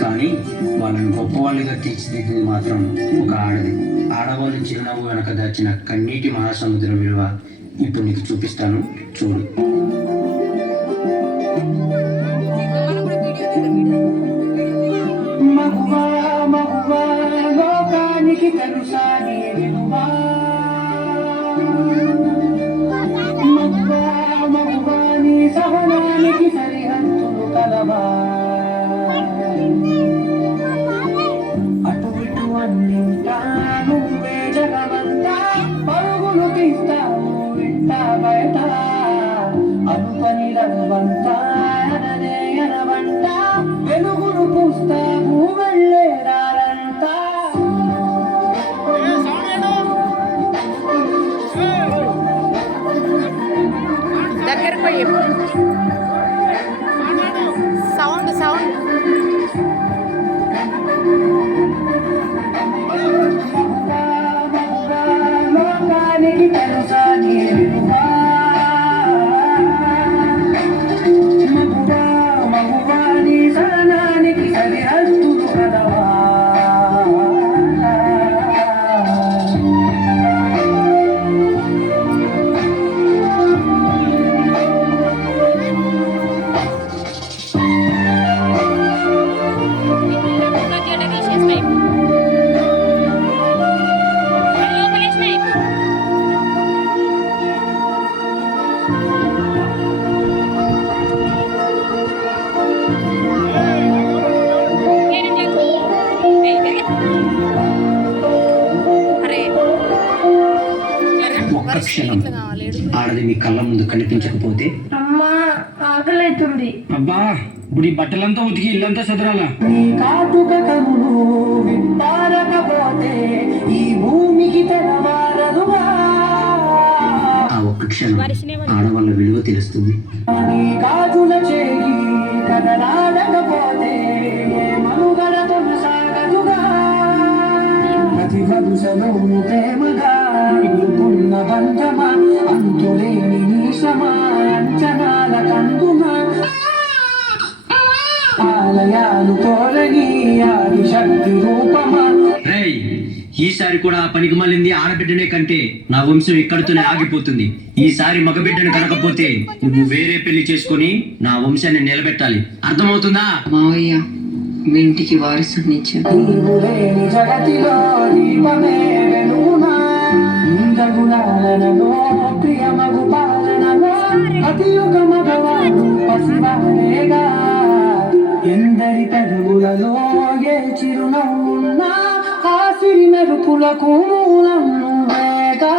కానీ వాళ్ళని గొప్పవాళ్ళుగా తీర్చిదిద్దింది మాత్రం ఒక ఆడది. ఆడవాళ్ళు చిరునవ్వు వెనక దాచిన కన్నీటి మహాసముద్రం విలువ ఇప్పుడు నీకు చూపిస్తాను, చూడు. మగువా మగువా లోకానికి తెలుసా నీ విలువా, మగువా మగువా నీ సహనానికి సరిహద్దులు కలవా, అటు ఇటు అన్నింటా నువ్వే జగమంతా, పరుగులు తీస్తావు ఇంట బయట, అనుపని రవ్వంతా అననే అనవంట, వెలుగులు పూస్తావు వెళ్ళేదారంతా. దగ్గరకు పోయి సౌండ్ సౌండ్ లోకానికి తెలుసా నీ విలువా, మగువా మగువా నీ సహనానికి సరిహద్దులు కలవా. ఒక్క క్షణం ఆడది మీ కళ్ళ ముందు కనిపించకపోతే అమ్మా ఆకలైతుంది. అబ్బా ఇప్పుడు ఈ బట్టలంతా ఉతికి ఇల్లంతా సదరాలా? నీ కాటుక కనులు విప్పారకపోతే ఈ భూమికి తెరవారదుగా. ఆ ఒక్క క్షణం ఆడవాళ్ళ విలువ తెలుస్తుంది. నీ గాజుల చేయి కదలాడకపోతే మనుగడ కొనసాగదుగా. ప్రతి వరుసలోను ప్రేమగా మిగులుతున్న బంధమా, అంతులేని నీ శ్రమ అంచనాల కందుమా, ఆలయాలు కోరని ఆది శక్తి రూపమా. రేయ్, ఈసారి కూడా పనికి మళ్ళింది ఆడబిడ్డనే కంటే నా వంశం ఇక్కడితోనే ఆగిపోతుంది. ఈసారి మగబిడ్డను కనకపోతే నువ్వు వేరే పెళ్లి చేసుకుని నా వంశాన్ని నిలబెట్టాలి, అర్థమవుతుందా? మావయ్య మీ ఇంటికి వారసునిచ్చాను. జగతిలో దీపమే వెలుగునా, గుణాలలో ప్రియ మగు పాలనలో అతి ఒక మగవాడు పసివాడేగా. ఎందరి పెదవులలో ఏ చిరునవ్వున్నా ఆ సిరి మెరుపులకు మూలం నువ్వేగా.